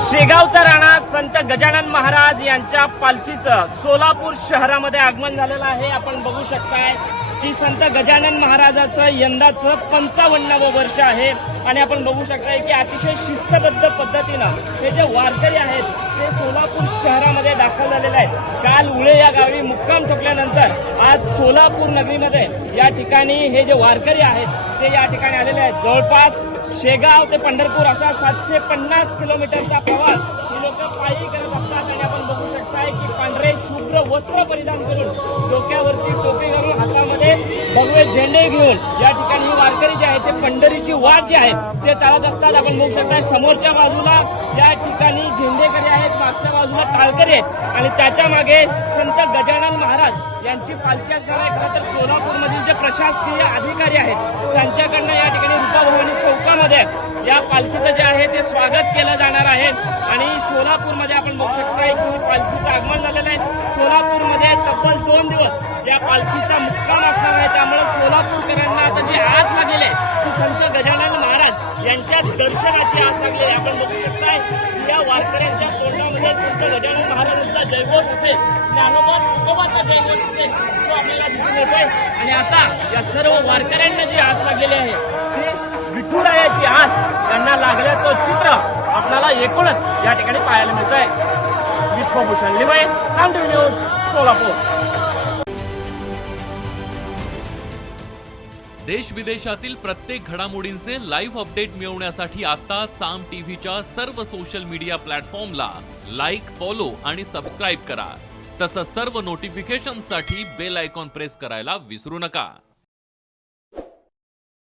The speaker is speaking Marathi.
शेगावचा राणा संत गजानन महाराज यांच्या पालखीचं सोलापूर शहरामध्ये आगमन झालेलं आहे। आपण बघू शकताय की संत गजानन महाराजाचं यंदाचं 55वं वर्ष आहे आणि आपण बघू शकताय की अतिशय शिस्तबद्ध पद्धतीनं हे जे वारकरी आहेत ते सोलापूर शहरामध्ये दाखल झालेले आहेत। काल उळे या गावी मुक्काम ठोकल्यानंतर आज सोलापूर नगरीमध्ये या ठिकाणी हे जे वारकरी आहेत ते या ठिकाणी आलेले आहेत। जवळपास शेगाव ते पंढरपूर असा 750 किलोमीटरचा प्रवास हे लोक पायी करत असतात आणि आपण बघू शकताय की पांढरे शुभ्र वस्त्र परिधान करून डोक्यावरती टोपी घालून हातामध्ये भगवे झेंडे घेऊन या ठिकाणी वारकरी जे आहेत ते पंढरीची वाट जी आहे ते चालत असतात। आपण बघू शकताय समोरच्या बाजूला या ठिकाणी झेंडेकरी आहेत, मागच्या बाजूला टाळकरी आहेत आणि त्याच्या मागे संत गजानन महाराज यांची पालखी असणार आहे। खरं तर सोलापूरमधील जे प्रशासकीय अधिकारी आहेत त्यांच्याकडनं या ठिकाणी रूपाभवानी चौकामध्ये या पालखीचं जे आहे ते स्वागत केलं जाणार आहे आणि सोलापूरमध्ये आपण बघू शकताय की पालखीचं आगमन झालेलं आहे। सोलापूरमध्ये तब्बल 2 दिवस या पालखीचा मुक्काम असणार आहे। त्यामुळे सोलापूरकरांना आता जी आस लागलेली आहे ती संत गजानन महाराज यांच्या दर्शनाची आस लागलेली आहे। आपण बघू शकताय की या वारकऱ्यांच्या तोंडामध्ये संत गजानन महाराजांचा जयघोष असेल, ज्ञानोबा तुकोबाचा जयघोष असेल तो आपल्याला दिसून येतोय आणि आता या सर्व वारकऱ्यांना जी आस लागलेली आहे ती विठुरायाची आस त्यांना लागल्याचं चित्र आपल्याला एकूणच या ठिकाणी पाहायला मिळतंय। विश्वभूषण लिमये, साम टीव्ही न्यूज, सोलापूर। देश विदेशातील प्रत्येक घडामोडींचे लाईव्ह अपडेट मिळवण्यासाठी आता साम टीव्हीच्या सर्व सोशल मीडिया प्लॅटफॉर्मला लाईक, फॉलो आणि सबस्क्राईब करा। तसंच सर्व नोटिफिकेशनसाठी बेल आयकॉन प्रेस करायला विसरू नका।